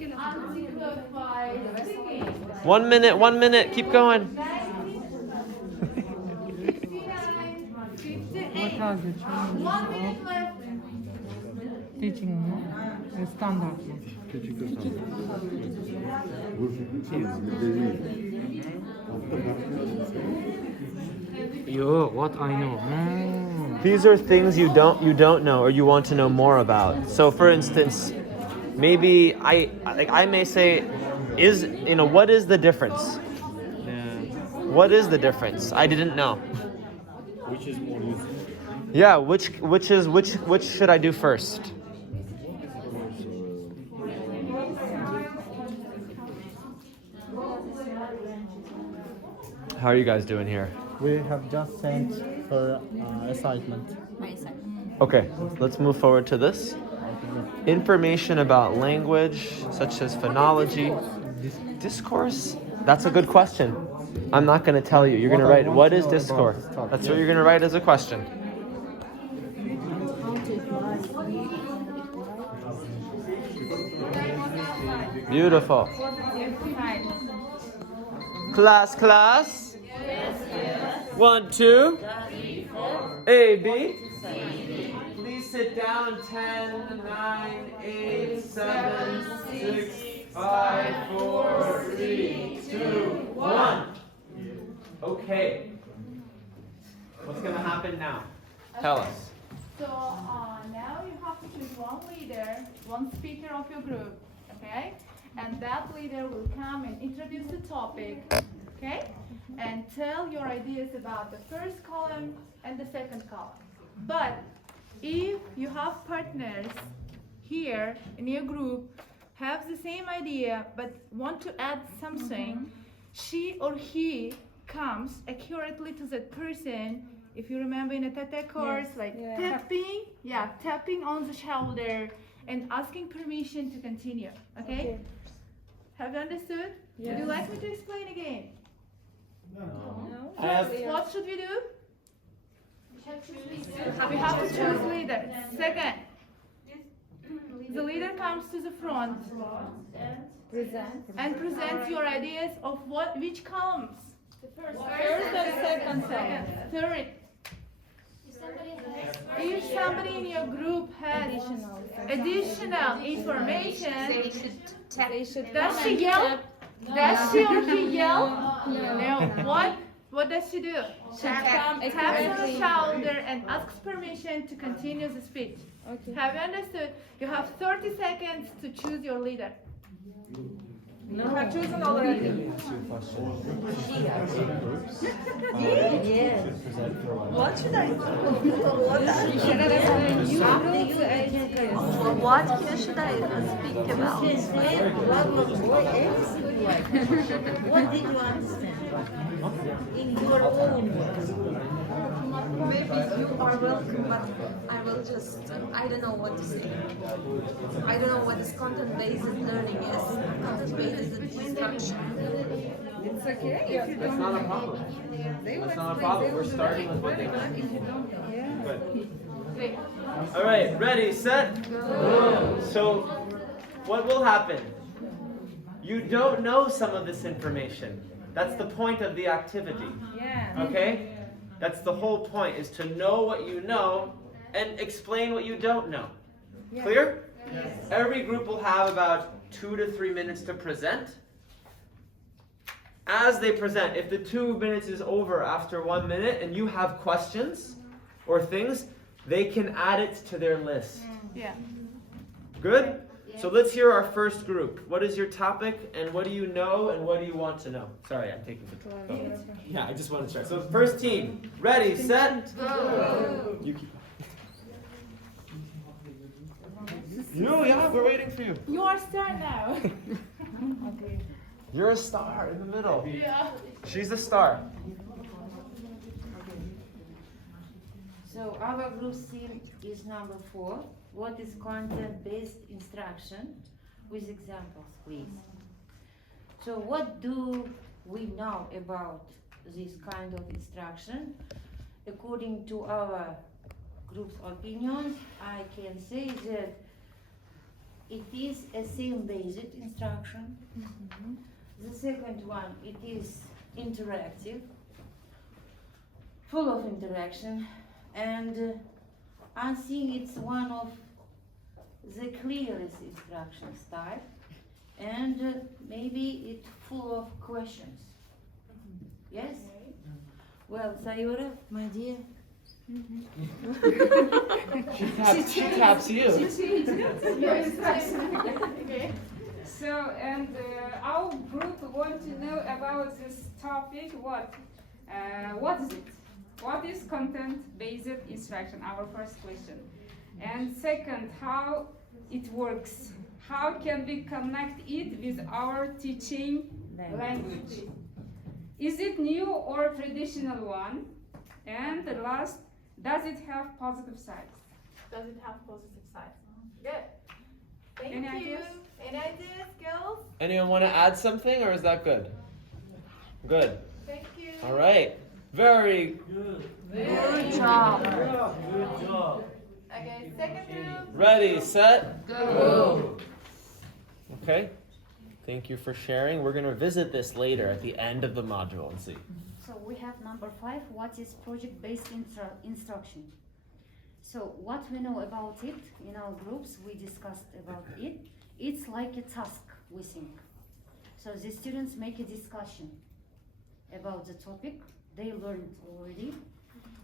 Anti-clockwise ticking. 1 minute, 1 minute, keep going. 59, 58. 1 minute left. Teaching standard. Yo, what I know. These are things you don't know or you want to know more about. So for instance, maybe I may say, what is the difference? What is the difference? I didn't know. Which is more useful? Yeah, which should I do first? How are you guys doing here? We have just sent her assignment. Okay, let's move forward to this. Information about language, such as phonology. Discourse? That's a good question. I'm not going to tell you. You're going to write, what is discourse? That's what you're going to write as a question. Beautiful. Class. 1, 2. A, B. Please sit down. 10, 9, 8, 7, 6, 5, 4, 3, 2, 1. Okay. What's going to happen now? Tell us. So now you have to choose one leader, one speaker of your group, okay? And that leader will come and introduce the topic, okay? And tell your ideas about the first column and the second column. But if you have partners here in your group have the same idea but want to add something, she or he comes accurately to that person. If you remember in a tete course, tapping on the shoulder and asking permission to continue. Okay? Have you understood? Yes. Would you like me to explain again? No. What should we do? We have to choose leader. Second, the leader comes to the front and presents your ideas of which columns? The first and second. Third, if somebody in your group has additional information, does she yell? Does she or he yell? No. What does she do? She taps on the shoulder and asks permission to continue the speech. Okay. Have you understood? You have 30 seconds to choose your leader. No. You have chosen already. Yes. What should I do? What should I speak about? What did you understand? In your own words. Maybe you are welcome, but I will just, I don't know what to say. I don't know what this content-based learning is. Content-based instruction. It's okay if you That's don't. not a problem. That's not a problem. We're starting with what they want. Good. Great. All right, ready, set, go. So, what will happen? You don't know some of this information. That's the point of the activity. Yeah. Okay? That's the whole point, is to know what you know and explain what you don't know. Yeah. Clear? Yes. Every group will have about 2 to 3 minutes to present. As they present, if the 2 minutes is over after 1 minute and you have questions or things, they can add it to their list. Yeah. Good? So let's hear our first group. What is your topic and what do you know and what do you want to know? Sorry, I'm taking control. Yeah, I just want to check. So first team, ready, set, go. You keep. No, yeah, we're waiting for you. You are star now. Okay. You're a star in the middle. Yeah. She's a star. So our group theme is number 4. What is content-based instruction? With examples, please. So what do we know about this kind of instruction? According to our group's opinions, I can say that it is a same-based instruction. The second one, it is interactive, full of interaction, and I think it's one of the clearest instruction style, and maybe it's full of questions. Yes? Well, Sayura, my dear. She taps you. Okay. So, and our group want to know about this topic. What is it? What is content-based instruction? Our first question. And second, how it works. How can we connect it with our teaching language? Is it new or traditional one? And the last, does it have positive sides? Does it have positive sides? Good. Thank Any you. ideas? Any ideas, girls? Anyone want to add something, or is that good? Good. Thank you. All right. Very Good job. Okay, second group. ready, set, go. Okay. Thank you for sharing. We're going to visit this later at the end of the module and see. So we have number 5, what is project-based instruction? So what we know about it, in our groups we discussed about it. It's like a task, we think. So the students make a discussion about the topic, they learned already.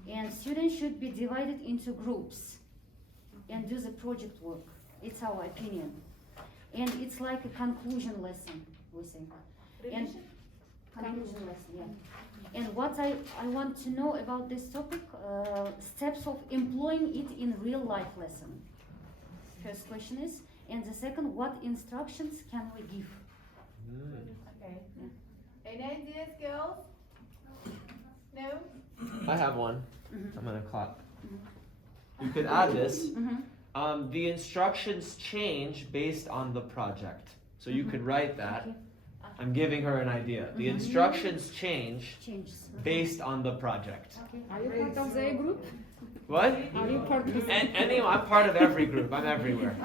And students should be divided into groups and do the project work. It's our opinion. And it's like a conclusion lesson, we think. And conclusion lesson, yeah. And what I want to know about this topic, steps of employing it in real life lesson. First question is, and the second, what instructions can we give? Okay. Any ideas, girls? No? I have one. I'm going to clap. You could add this. The instructions change based on the project. So you could write that. Okay. I'm giving her an idea. The instructions change Changes. based on the project. Okay. Are you part of the group? What? Are you part of the Anyway, I'm part of every group. I'm everywhere.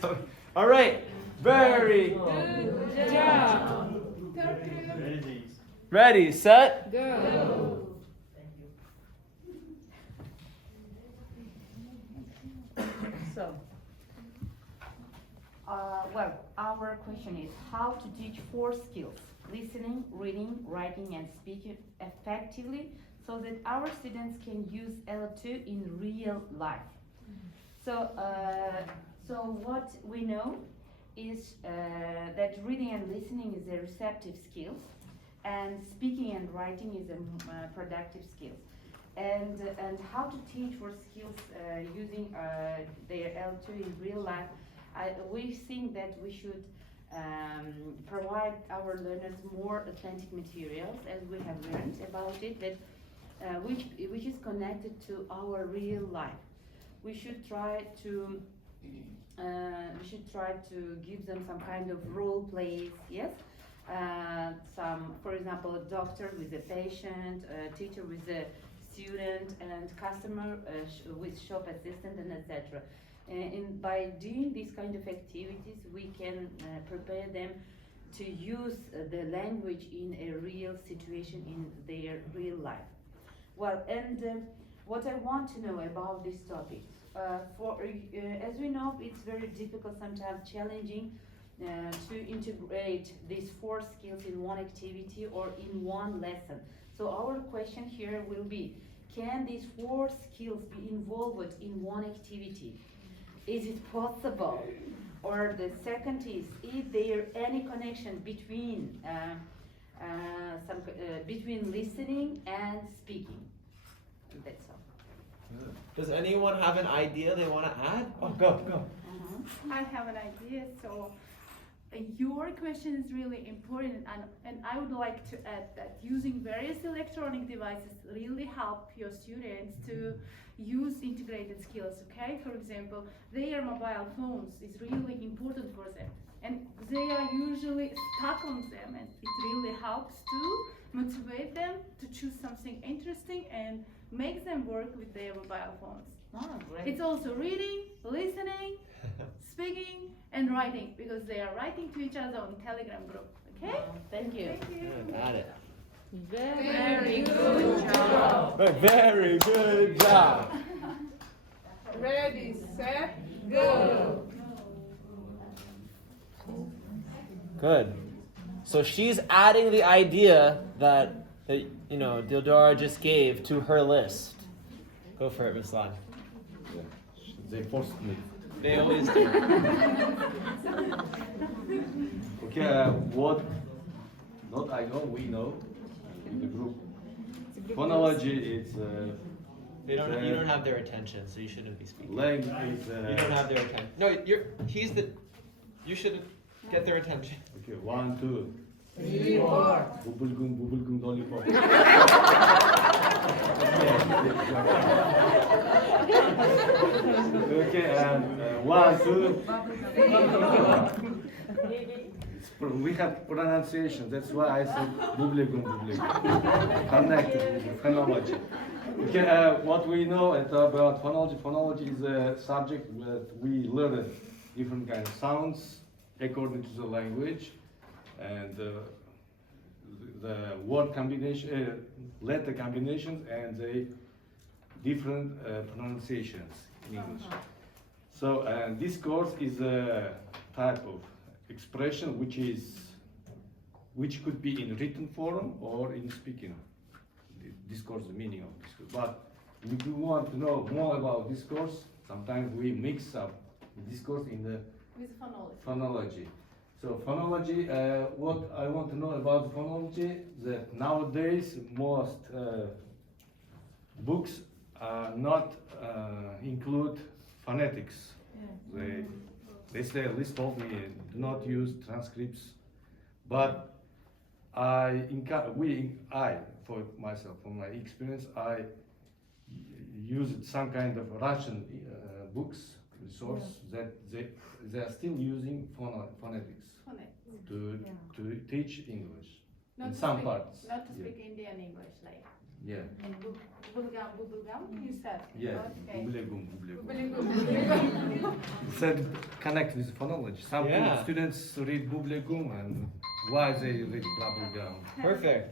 So, all right. Very Good job. Third group. ready, set. Go. So, well, our question is how to teach 4 skills: listening, reading, writing, and speaking effectively, so that our students can use L2 in real life. So, what we know is that reading and listening is a receptive skills, and speaking and writing is a productive skills. And how to teach for skills using their L2 in real life. We think that we should provide our learners more authentic materials, as we have learned about it, that which is connected to our real life. We should try to give them some kind of role plays, yes. For example, a doctor with a patient, a teacher with a student, and customer with shop assistant, and etc. And by doing these kind of activities, we can prepare them to use the language in a real situation in their real life. Well, and what I want to know about this topic, as we know, it's very difficult, sometimes challenging to integrate these 4 skills in one activity or in one lesson. So our question here will be, can these 4 skills be involved in one activity? Is it possible? Or the second is there any connection between between listening and speaking? And that's all. Does anyone have an idea they want to add? Oh, go. I have an idea. So your question is really important, and I would like to add that using various electronic devices really help your students to use integrated skills, okay? For example, their mobile phones is really important for them, and they are usually stuck on them, and it really helps to motivate them to choose something interesting and make them work with their mobile phones. Oh, great. It's also reading, listening, speaking, and and writing, because they are writing to each other on Telegram group. Okay? Thank you. Thank you. Got it. Very good job. Very good job. Ready, set, go. Good. So she's adding the idea that Dildora just gave to her list. Go for it, Miss Lan. They forced me. They always do. Okay, what not I know, we know in the group. Phonology is You don't have their attention, so you shouldn't be speaking. language is You don't have their attention. No, you should get their attention. okay, 1, 2. 3, 4. Bubblegum, lollipop. Okay, and 1, 2. We have pronunciation. That's why I said bubblegum. Connected with phonology. Okay, what we know about phonology. Phonology is a subject that we learn different kind of sounds according to the language, and the word combination, letter combinations, and the different pronunciations in English. So, this course is a type of expression which could be in written form or in speaking. Discourse, the meaning of discourse. But if you want to know more about discourse, sometimes we mix up discourse in the With phonology. phonology. So phonology, what I want to know about phonology, that nowadays most books not include phonetics. They say, at least told me, do not use transcripts. But for myself, from my experience, I used some kind of Russian books, resource that they are still using phonetics to teach English Not in to some speak- parts. Not to Yeah. speak Indian English, like. Yeah. And bubblegum, you said. Yeah. Okay. Bubblegum. Bubblegum. Said connect with phonology. Some Yeah. students read bubblegum and why they read bubblegum. Perfect.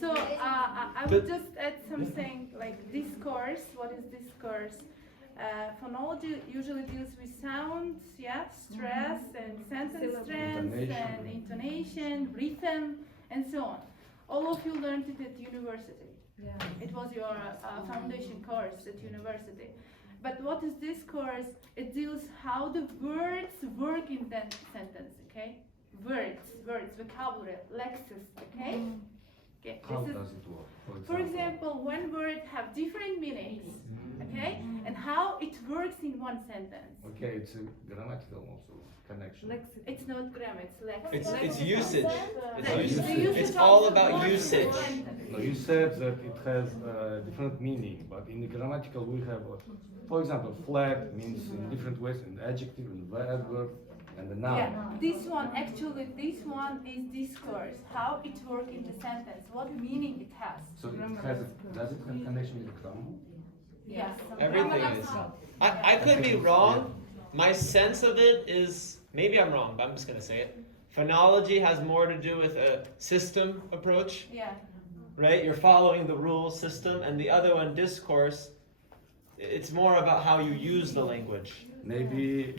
So I would just add something like discourse. What is discourse? Phonology usually deals with sounds, stress and sentence strength and intonation, rhythm, and so on. All of you learned it at university. It was your foundation course at university. But what is this course? It deals how the words work in that sentence, okay? Words, vocabulary, lexis, okay? Okay. How This is, does it work? for example, one word have different meanings, okay? And how it works in one sentence. Okay, it's a grammatical also connection. It's not grammar, it's lexis. It's usage. It's The usage. usage It's of all the about words in usage. the sentence. No, you said that it has different meaning, but in the grammatical we have, for example, flat means in different ways, an adjective, and adverb, and a noun. Yeah, this one is discourse. How it works in the sentence, what meaning it has. So does it have connection with grammar? Yes. Everything is. I could be wrong. My sense of it is, maybe I'm wrong, but I'm just going to say it. Phonology has more to do with a system approach, Yeah. right? You're following the rule system, and the other one, discourse, it's more about how you use the language. Maybe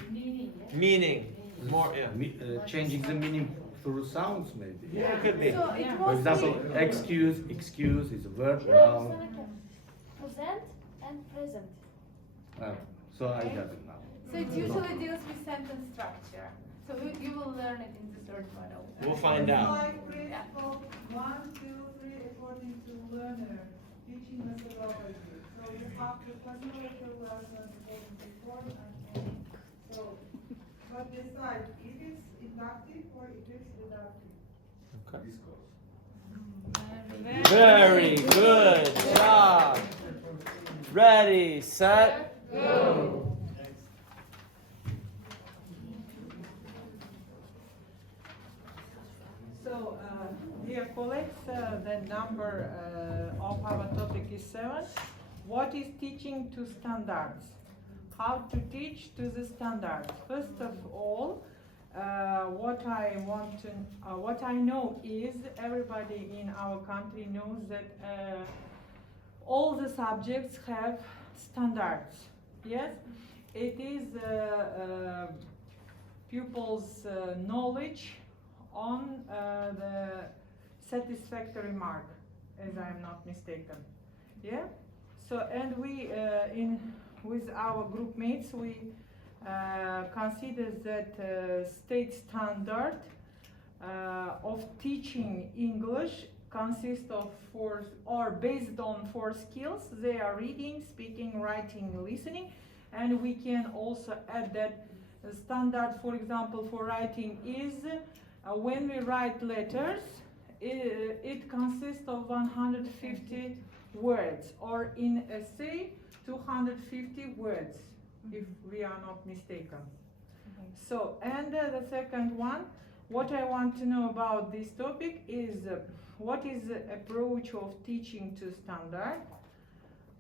Meaning. More, yeah. changing the meaning through sounds, maybe. Yeah, it could be. So it For was example, excuse is a verb, noun. Present and present. So I got it now. So it usually deals with sentence structure. So you will learn it in the third model. We'll find out. Like principle 1, 2, 3 according to learner teaching methodology. So you have to formulate your lesson according to form and form. So, but decide if it's inductive or if it's deductive. Okay. Very good job. Ready, set, go. So, dear colleagues, the number of our topic is 7. What is teaching to standards? how to teach to the standard. First of all, what I know is everybody in our country knows that all the subjects have standards. Yes, it is pupils' knowledge on the satisfactory mark, as I am not mistaken. Yeah. So, and we with our group mates we consider that state standard of teaching English consists of based on 4 skills. They are reading, speaking, writing, listening, and we can also add that the standard, for example, for writing is when we write letters, it consists of 150 words, or in essay 250 words, if we are not mistaken. So, and the second one, what I want to know about this topic is what is the approach of teaching to standard,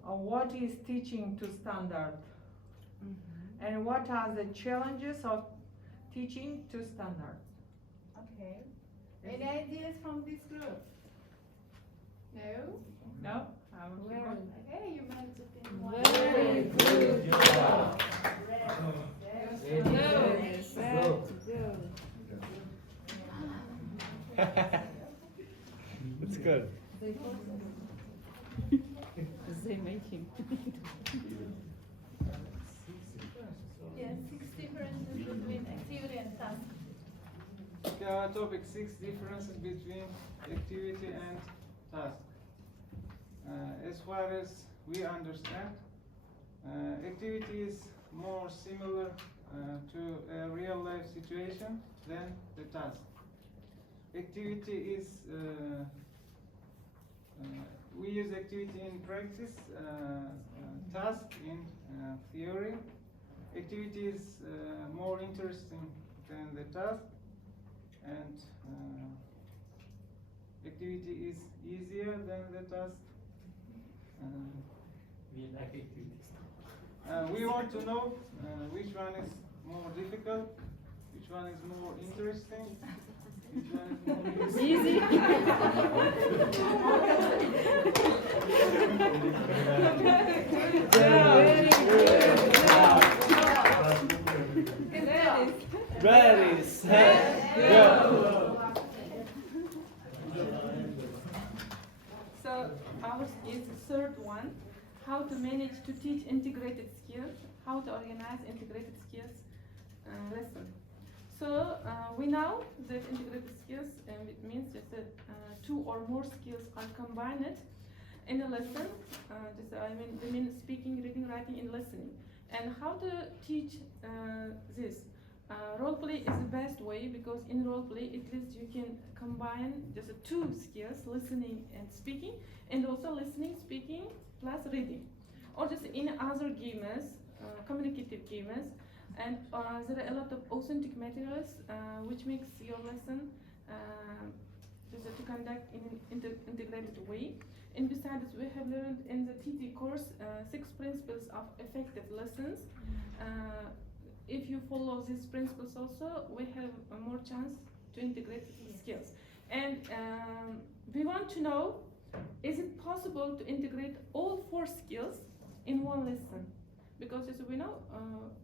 what is teaching to standard, and what are the challenges of teaching to standard. Okay. Any ideas from this group? No? No? Okay, you managed it in one. Very good job. It's good. They making. Yes, 6 differences between activity and task. Okay, our topic 6 differences between activity and task. As far as we understand, activity is more similar to a real life situation than the task. Activity is, we use activity in practice, task in theory. Activity is more interesting than the task, and activity is easier than the task. We like activities. We want to know which one is more difficult, which one is more interesting, which one is more Easy. Ready, set, go. So ours is the third one, how to manage to teach integrated skills, how to organize integrated skills lesson. So we know that integrated skills it means just that 2 or more skills are combined in a lesson. They mean speaking, reading, writing, and listening. And how to teach this? Role play is the best way, because in role play at least you can combine just 2 skills, listening and speaking, and also listening, speaking plus reading. Or just in other games, communicative games, and there are a lot of authentic materials which makes your lesson just to conduct in an integrated way. And besides, we have learned in the TT course 6 principles of effective lessons. If you follow these principles also, we have a more chance to integrate skills. And we want to know, is it possible to integrate all 4 skills in one lesson? Because as we know,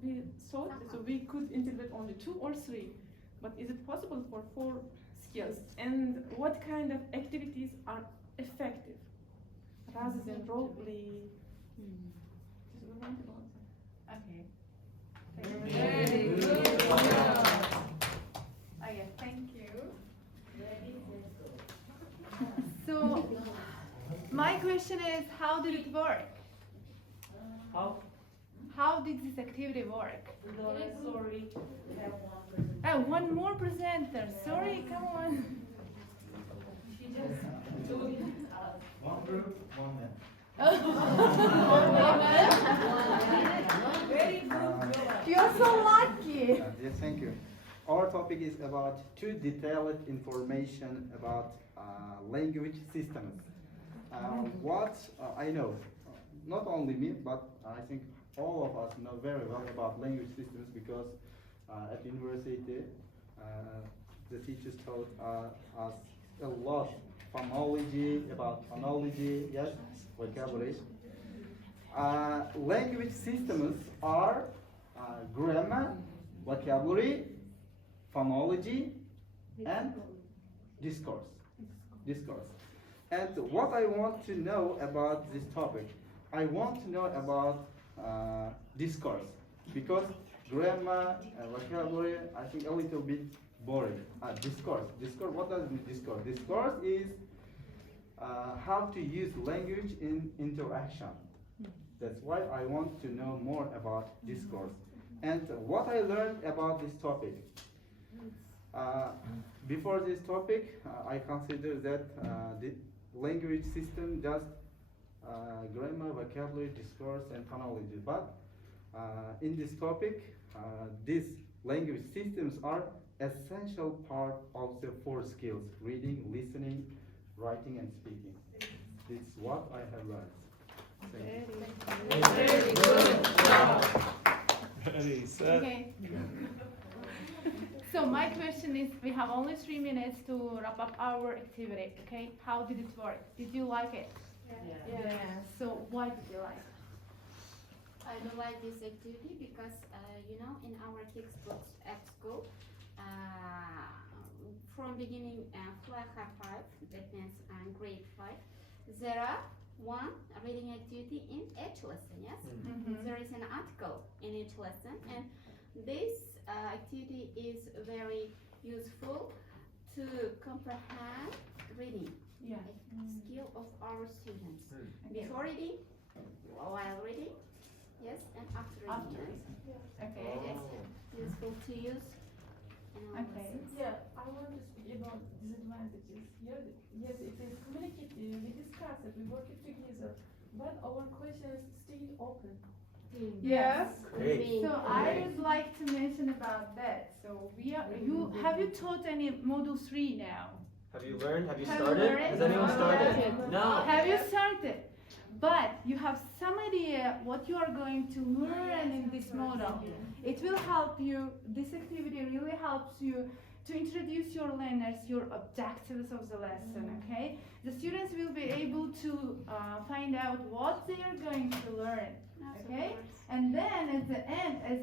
we thought that we could integrate only 2 or 3, but is it possible for 4 skills? And what kind of activities are effective rather than role play? Okay. Very good job. Okay, thank you. So, my question is, how did it work? How did this activity work? Sorry, we have one. Oh, one more presenter. Sorry, come on. She just told us. One group, one man. Very good. You're so lucky. Yes, thank you. Our topic is about 2 detailed information about language systems. What I know, not only me, but I think all of us know very well about language systems because at university the teachers taught us a lot about phonology, yes, vocabulary. Language systems are grammar, vocabulary, phonology, and discourse. And what I want to know about this topic, I want to know about discourse, because grammar and vocabulary, I think a little bit boring. Discourse, what does it mean, discourse? Discourse is how to use language in interaction. That's why I want to know more about discourse. And what I learned about this topic. Before this topic, I consider that the language system just grammar, vocabulary, discourse, and phonology. But in this topic, these language systems are essential part of the 4 skills: reading, listening, writing, and speaking. This is what I have learned. Thank you. Very good job. Ready, set. Okay. So my question is, we have only 3 minutes to wrap up our activity, okay? How did it work? Did you like it? Yeah. So why did you like it? I don't like this activity because, in our textbooks at school, from beginning, flag high 5, that means grade 5, there are one reading activity in each lesson, yes? There is an article in each lesson, and this activity is very useful to comprehend reading, skill of our students. Before reading, while reading, yes, and after reading. Okay. It's useful to use. Okay. Yeah, I want to speak about disadvantages. Yes, it is communicative, we discuss it, we work it together, but our questions stay open. Yes. Great. So I would like to mention about that. So have you taught any module 3 now? Have you learned? Have you Have you started? learned? Has anyone started? No. Have you started? But you have some idea what you are going to learn in this module. It will help you, this activity really helps you to introduce your learners, your objectives of the lesson, okay? The students will be able to find out what they are going to learn, okay? And then at the end, as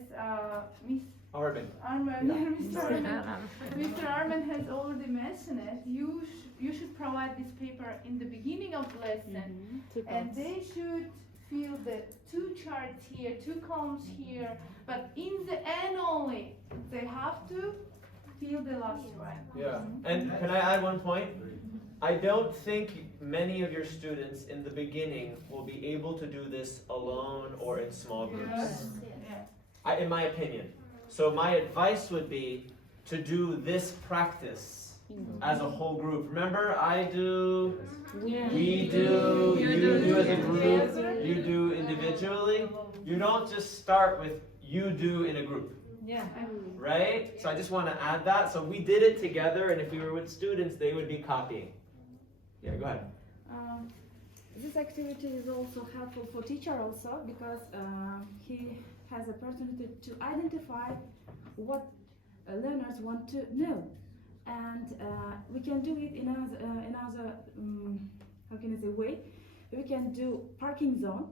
Mr. Arman has already mentioned it, you should provide this paper in the beginning of the lesson, and they should fill the 2 charts here, 2 columns here, but in the end only, they have to fill the last one. Yeah. And can I add one point? I don't think many of your students in the beginning will be able to do this alone or in small groups. In my opinion. So my advice would be to do this practice as a whole group. Remember, I do, we do, you do as a group, you do individually. You don't just start with you do in a group. Yeah. Right? So I just want to add that. So we did it together, and if we were with students, they would be copying. Yeah, go ahead. This activity is also helpful for teacher also because he has a opportunity to identify what learners want to know, and we can do it in another how can I say way. We can do parking zone,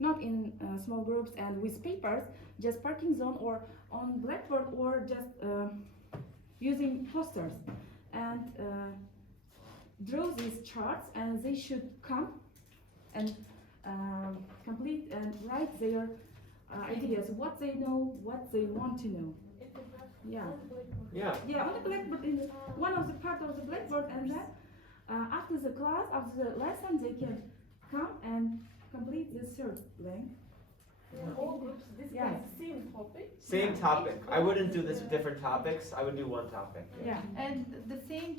not in small groups and with papers, just parking zone or on blackboard or just using posters, and draw these charts, and they should come and complete and write their ideas, what they know, what they want to know. Yeah. Yeah, on the blackboard, in one of the part of the blackboard, and then after the class, after the lesson, they can come and complete this third blank. All groups discuss the same topic. Same topic. I wouldn't do this with different topics. I would do one topic. Yeah, and the same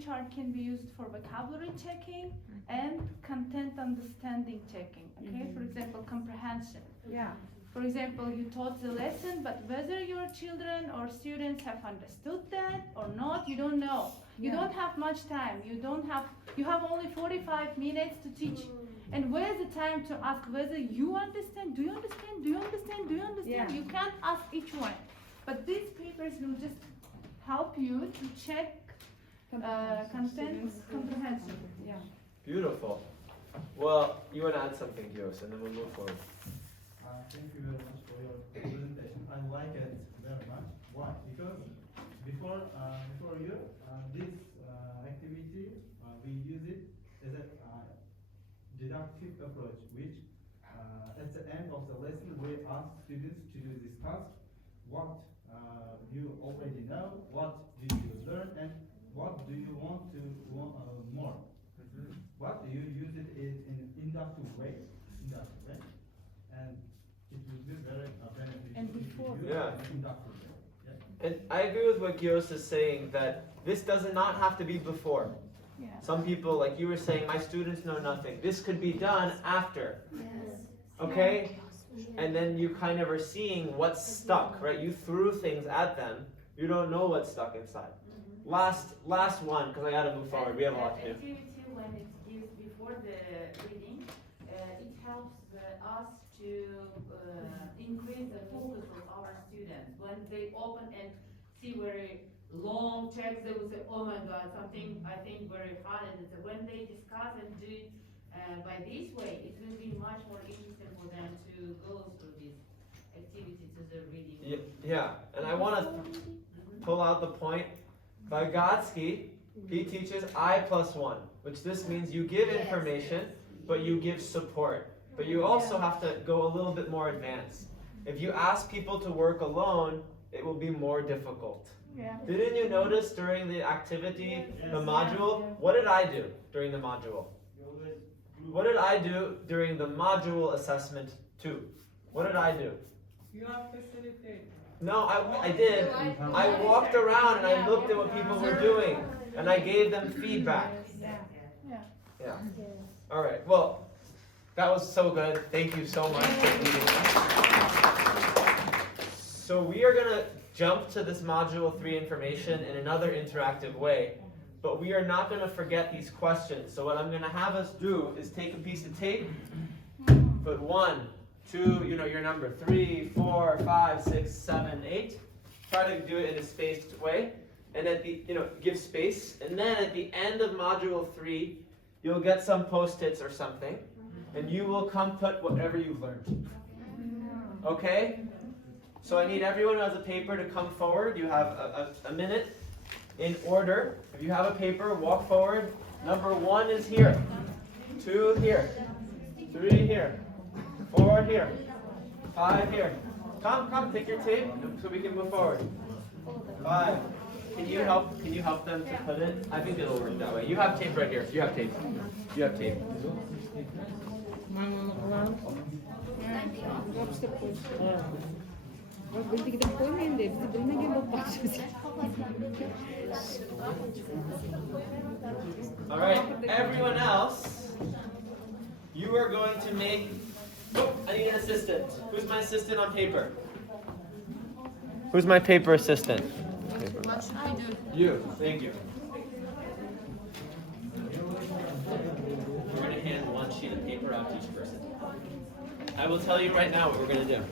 chart can be used for vocabulary checking and content understanding checking. Okay, for example, comprehension. Yeah. For example, you taught the lesson, but whether your children or students have understood that or not, you don't know. You don't have much time. You have only 45 minutes to teach And where's the time to ask whether you understand? Do you understand? Do you understand? Do you understand? Yeah. You can't ask each one. But these papers will just help you to check content comprehension. Yeah. Beautiful. Well, you want to add something, Gios, and then we'll move forward. Thank you very much for your presentation. I like it very much. Why? Because before you, this activity, we use it as a deductive approach, which at the end of the lesson, we ask students to do this task. What you already know, what did you learn, and what do you want to more? But you use it in an inductive way, and it will be very beneficial. And before- if you use Yeah. it in inductive way. Yeah. And I agree with what Gios is saying, that this does not have to be before. Yeah. Some people, like you were saying, my students know nothing. This could be done after. Okay? And then you kind of are seeing what's stuck, right? You threw things at them. You don't know what's stuck inside. Last one, because I gotta move forward. We have a lot to do. Activity, when it gives before the reading, it helps us to increase the focus of our students. When they open and see very long text, they will say, oh my God, something I think very hard. And when they discuss and do it by this way, it will be much more interesting for them to go through this activity to the reading. Yeah, and I want to pull out the point. Vygotsky, he teaches I+1, which this means you give information, but you give support. But you also have to go a little bit more advanced. If you ask people to work alone, it will be more difficult. Yeah. Didn't you notice during the activity, the module, what did I do during the module? What did I do during the module assessment 2? What did I do? You are facilitating. No, I did. I walked around and I looked at what people were doing and I gave them feedback. Yeah. All right. Well, that was so good. Thank you so much for leading us. So we are going to jump to this module 3 information in another interactive way, but we are not going to forget these questions. So what I'm going to have us do is take a piece of tape, put 1, 2, you know your number, 3, 4, 5, 6, 7, 8. Try to do it in a spaced way, and at the give space. And then at the end of module 3, you'll get some post-its or something, and you will come put whatever you've learned. Okay? So I need everyone who has a paper to come forward. You have a minute in order. If you have a paper, walk forward. Number 1 is here. 2 here. 3 here. 4 here. 5 here. Come, take your tape so we can move forward. 5. Can you help them to put it? I think it'll work that way. You have tape right here. You have tape. You have tape. All right, everyone else, you are going to make. Oh, I need an assistant. Who's my assistant on paper? Who's my paper assistant? What should I do? You. Thank you. We're going to hand 1 sheet of paper out to each person. I will tell you right now what we're going to do.